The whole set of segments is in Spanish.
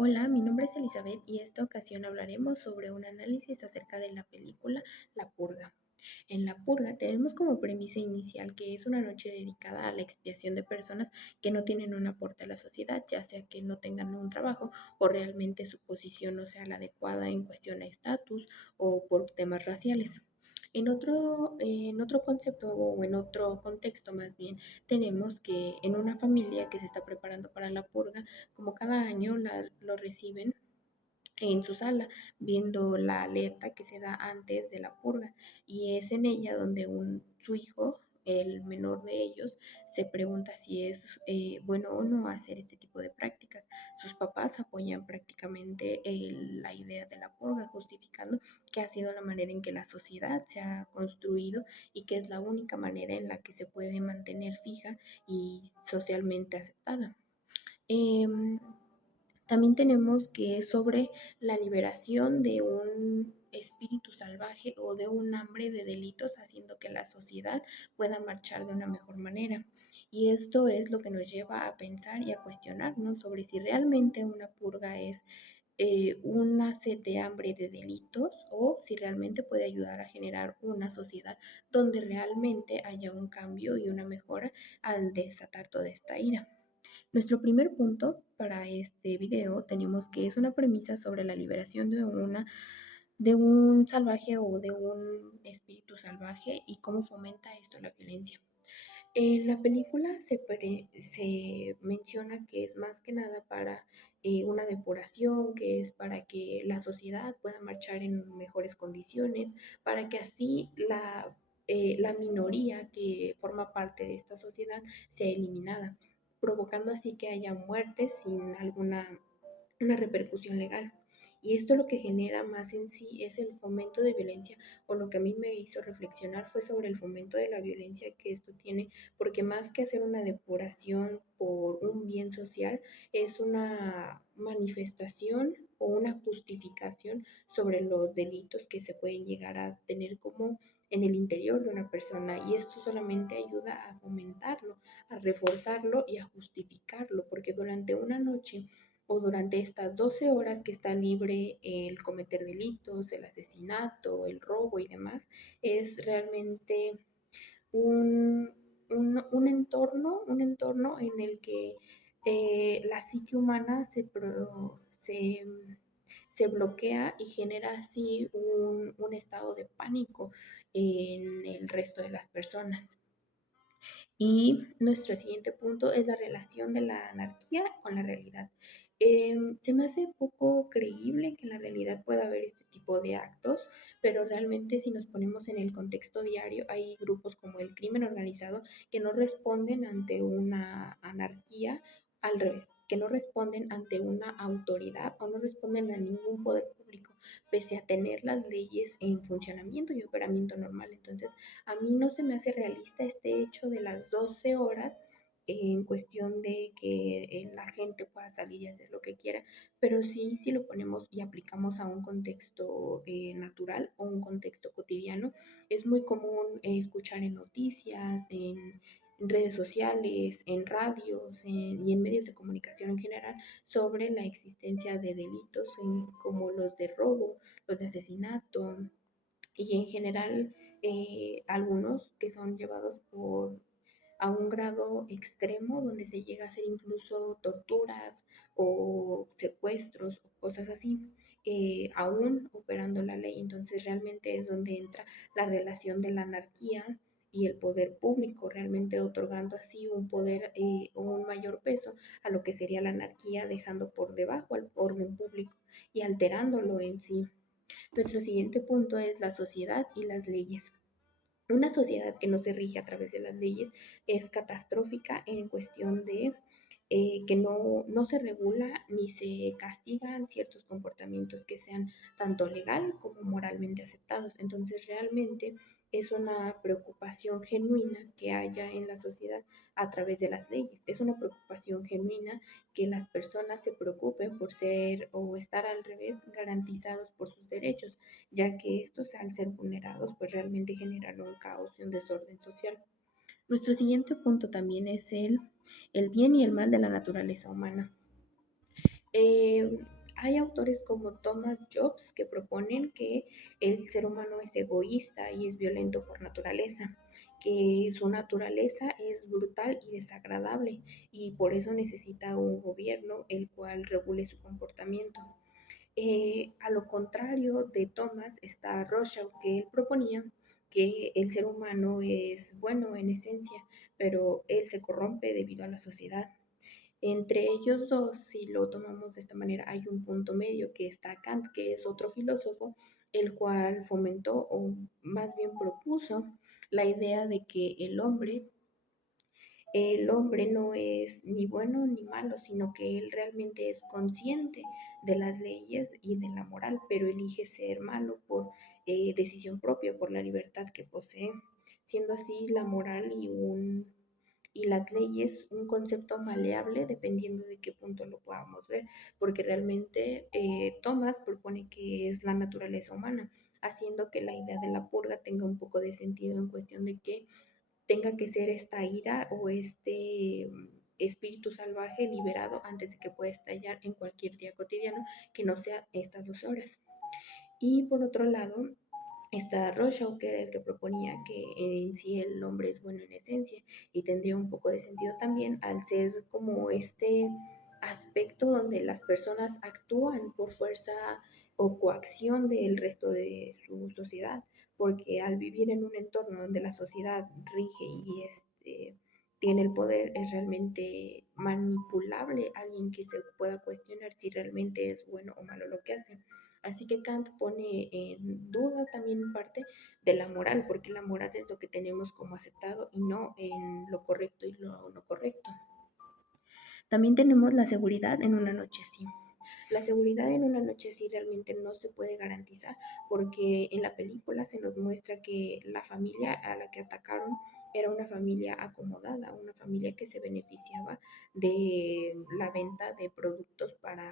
Hola, mi nombre es Elizabeth y esta ocasión hablaremos sobre un análisis acerca de la película La Purga. En La Purga tenemos como premisa inicial que es una noche dedicada a la expiación de personas que no tienen un aporte a la sociedad, ya sea que no tengan un trabajo o realmente su posición no sea la adecuada en cuestión a estatus o por temas raciales. En otro concepto o en otro contexto más bien, tenemos que en una familia que se está preparando para la purga, como cada año lo reciben en su sala, viendo la alerta que se da antes de la purga. Y es en ella donde su hijo, el menor de ellos, se pregunta si es bueno o no hacer este tipo de prácticas. Sus papás apoyan prácticamente la idea de la purga, justificando que ha sido la manera en que la sociedad se ha construido y que es la única manera en la que se puede mantener fija y socialmente aceptada. Em, También tenemos que es sobre la liberación de un espíritu salvaje o de un hambre de delitos, haciendo que la sociedad pueda marchar de una mejor manera. Y esto es lo que nos lleva a pensar y a cuestionarnos sobre si realmente una purga es una sed de hambre de delitos o si realmente puede ayudar a generar una sociedad donde realmente haya un cambio y una mejora al desatar toda esta ira. Nuestro primer punto para este video tenemos que es una premisa sobre la liberación de un salvaje o de un espíritu salvaje y cómo fomenta esto la violencia. En la película se menciona que es más que nada para una depuración, que es para que la sociedad pueda marchar en mejores condiciones, para que así la minoría que forma parte de esta sociedad sea eliminada, provocando así que haya muertes sin alguna una repercusión legal. Y esto lo que genera más en sí es el fomento de violencia, o lo que a mí me hizo reflexionar fue sobre el fomento de la violencia que esto tiene, porque más que hacer una depuración por un bien social, es una manifestación o una justificación sobre los delitos que se pueden llegar a tener como en el interior de una persona, y esto solamente ayuda a fomentarlo, a reforzarlo y a justificarlo, porque durante una noche o durante estas 12 horas que está libre el cometer delitos, el asesinato, el robo y demás, es realmente un, un entorno en el que la psique humana se bloquea y genera así un estado de pánico en el resto de las personas. Y nuestro siguiente punto es la relación de la anarquía con la realidad. Se me hace poco creíble que en la realidad pueda haber este tipo de actos, pero realmente si nos ponemos en el contexto diario, hay grupos como el crimen organizado que no responden ante una anarquía, al revés, que no responden ante una autoridad o no responden a ningún poder público, pese a tener las leyes en funcionamiento y operamiento normal. Entonces, a mí no se me hace realista este hecho de las 12 horas en cuestión de que la gente pueda salir y hacer lo que quiera, pero sí, si lo ponemos y aplicamos a un contexto natural o un contexto cotidiano, es muy común escuchar en noticias, en redes sociales, en radios y en medios de comunicación en general sobre la existencia de delitos como los de robo, los de asesinato, y en general algunos que son llevados a un grado extremo donde se llega a hacer incluso torturas o secuestros o cosas así, aún operando la ley. Entonces realmente es donde entra la relación de la anarquía y el poder público, realmente otorgando así un poder o un mayor peso a lo que sería la anarquía, dejando por debajo al orden público y alterándolo en sí. Nuestro siguiente punto es la sociedad y las leyes. Una sociedad que no se rige a través de las leyes es catastrófica en cuestión de que no se regula ni se castigan ciertos comportamientos que sean tanto legal como moralmente aceptados. Entonces realmente es una preocupación genuina que haya en la sociedad a través de las leyes. Es una preocupación genuina que las personas se preocupen por ser o estar al revés garantizados por sus derechos, ya que estos al ser vulnerados pues realmente generan un caos y un desorden social. Nuestro siguiente punto también es el bien y el mal de la naturaleza humana. Hay autores como Thomas Jobs que proponen que el ser humano es egoísta y es violento por naturaleza, que su naturaleza es brutal y desagradable y por eso necesita un gobierno el cual regule su comportamiento. A lo contrario de Thomas está Rothschild, que él proponía que el ser humano es bueno en esencia, pero él se corrompe debido a la sociedad. Entre ellos dos, si lo tomamos de esta manera, hay un punto medio que está Kant, que es otro filósofo, el cual fomentó o más bien propuso la idea de que el hombre no es ni bueno ni malo, sino que él realmente es consciente de las leyes y de la moral, pero elige ser malo por decisión propia, por la libertad que posee, siendo así la moral y las leyes un concepto maleable dependiendo de qué punto lo podamos ver, porque realmente Thomas propone que es la naturaleza humana, haciendo que la idea de la purga tenga un poco de sentido en cuestión de que tenga que ser esta ira o este espíritu salvaje liberado antes de que pueda estallar en cualquier día cotidiano que no sea estas 2 horas. Y por otro lado, está Rothschild, que era el que proponía que en sí el hombre es bueno en esencia y tendría un poco de sentido también al ser como este aspecto donde las personas actúan por fuerza o coacción del resto de su sociedad, porque al vivir en un entorno donde la sociedad rige y tiene el poder, es realmente manipulable alguien que se pueda cuestionar si realmente es bueno o malo lo que hace. Así que Kant pone en duda también parte de la moral, porque la moral es lo que tenemos como aceptado y no en lo correcto y lo no correcto. También tenemos la seguridad en una noche así. La seguridad en una noche así realmente no se puede garantizar porque en la película se nos muestra que la familia a la que atacaron era una familia acomodada, una familia que se beneficiaba de la venta de productos para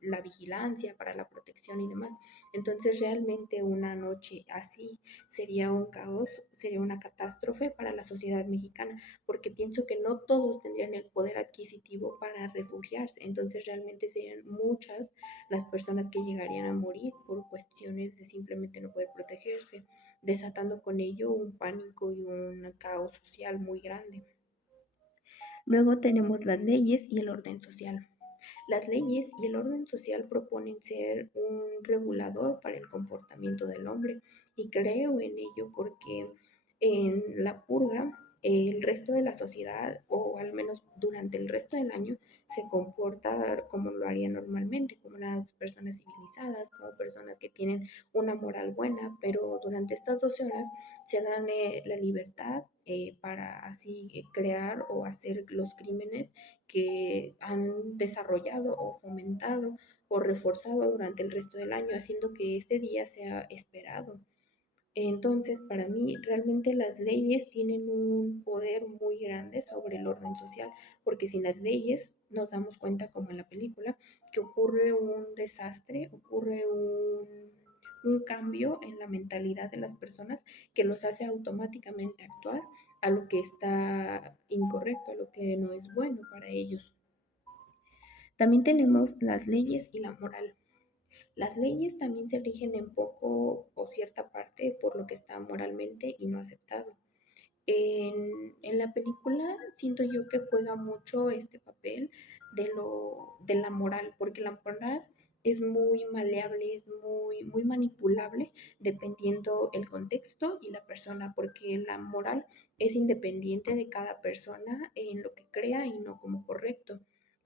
la vigilancia, para la protección y demás. Entonces realmente una noche así sería un caos, sería una catástrofe para la sociedad mexicana porque pienso que no todos tendrían el poder adquisitivo para refugiarse, entonces realmente serían muchas las personas que llegarían a morir por cuestiones de simplemente no poder protegerse, desatando con ello un pánico y un caos social muy grande. Luego tenemos las leyes y el orden social. Las leyes y el orden social proponen ser un regulador para el comportamiento del hombre y creo en ello porque en la purga el resto de la sociedad o al menos durante el resto del año se comporta como lo haría normalmente, como unas personas civilizadas, como personas que tienen una moral buena, pero durante estas 12 horas se dan la libertad para así crear o hacer los crímenes que han desarrollado o fomentado o reforzado durante el resto del año, haciendo que este día sea esperado. Entonces, para mí, realmente las leyes tienen un poder muy grande sobre el orden social, porque sin las leyes nos damos cuenta, como en la película, que ocurre un desastre, ocurre un cambio en la mentalidad de las personas que los hace automáticamente actuar a lo que está incorrecto, a lo que no es bueno para ellos. También tenemos las leyes y la moral. Las leyes también se rigen en poco o cierta parte por lo que está moralmente y no aceptado. En la película siento yo que juega mucho este papel de la moral, porque la moral es muy maleable, es muy manipulable dependiendo el contexto y la persona, porque la moral es independiente de cada persona en lo que crea y no como correcto.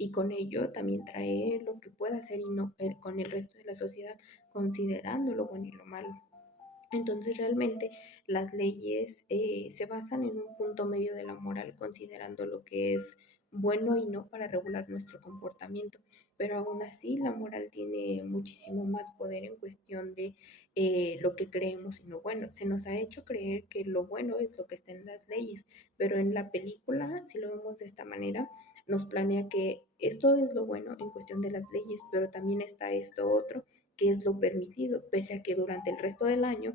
Y con ello también trae lo que pueda hacer y no con el resto de la sociedad, considerando lo bueno y lo malo. Entonces realmente las leyes se basan en un punto medio de la moral, considerando lo que es bueno y no para regular nuestro comportamiento. Pero aún así la moral tiene muchísimo más poder en cuestión de lo que creemos y lo bueno. Se nos ha hecho creer que lo bueno es lo que está en las leyes, pero en la película, si lo vemos de esta manera, nos planea que esto es lo bueno en cuestión de las leyes, pero también está esto otro qué es lo permitido, pese a que durante el resto del año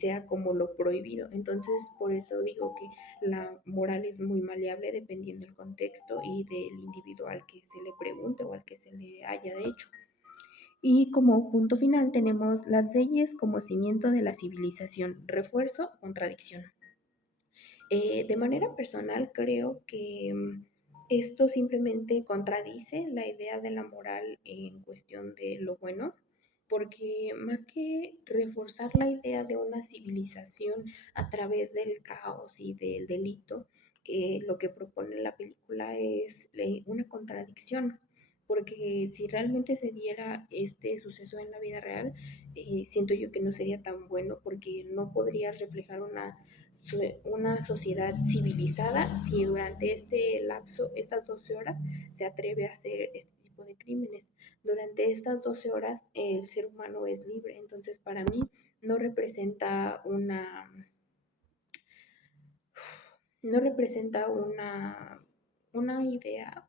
sea como lo prohibido. Entonces, por eso digo que la moral es muy maleable dependiendo del contexto y del individuo al que se le pregunte o al que se le haya de hecho. Y como punto final tenemos las leyes como cimiento de la civilización, refuerzo, contradicción. De manera personal, creo que esto simplemente contradice la idea de la moral en cuestión de lo bueno, porque más que reforzar la idea de una civilización a través del caos y del delito, lo que propone la película es una contradicción, porque si realmente se diera este suceso en la vida real, siento yo que no sería tan bueno porque no podría reflejar una sociedad civilizada si durante este lapso, estas 12 horas, se atreve a hacer este tipo de crímenes. Durante estas 12 horas el ser humano es libre, entonces para mí no representa no representa una idea,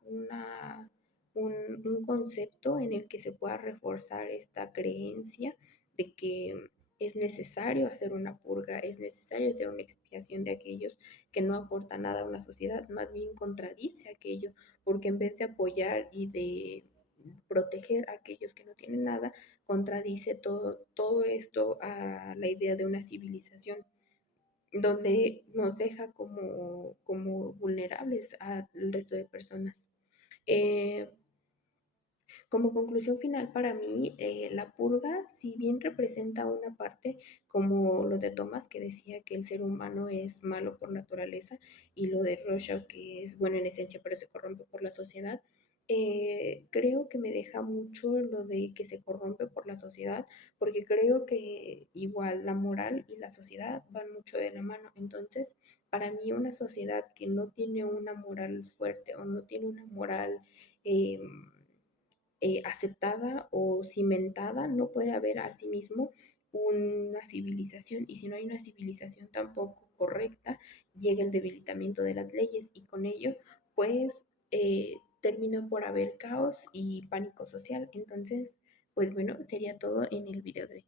un concepto en el que se pueda reforzar esta creencia de que es necesario hacer una purga, es necesario hacer una expiación de aquellos que no aportan nada a una sociedad, más bien contradice aquello, porque en vez de apoyar y de proteger a aquellos que no tienen nada, contradice todo esto a la idea de una civilización donde nos deja como vulnerables al resto de personas. Eh, Como conclusión final para mí, la purga, si bien representa una parte, como lo de Thomas, que decía que el ser humano es malo por naturaleza, y lo de Rorschach, que es bueno en esencia, pero se corrompe por la sociedad, creo que me deja mucho lo de que se corrompe por la sociedad, porque creo que igual la moral y la sociedad van mucho de la mano. Entonces, para mí una sociedad que no tiene una moral fuerte o no tiene una moral eh, aceptada o cimentada, no puede haber asimismo una civilización, y si no hay una civilización tampoco correcta, llega el debilitamiento de las leyes y con ello pues termina por haber caos y pánico social. Entonces, pues bueno, sería todo en el video de hoy.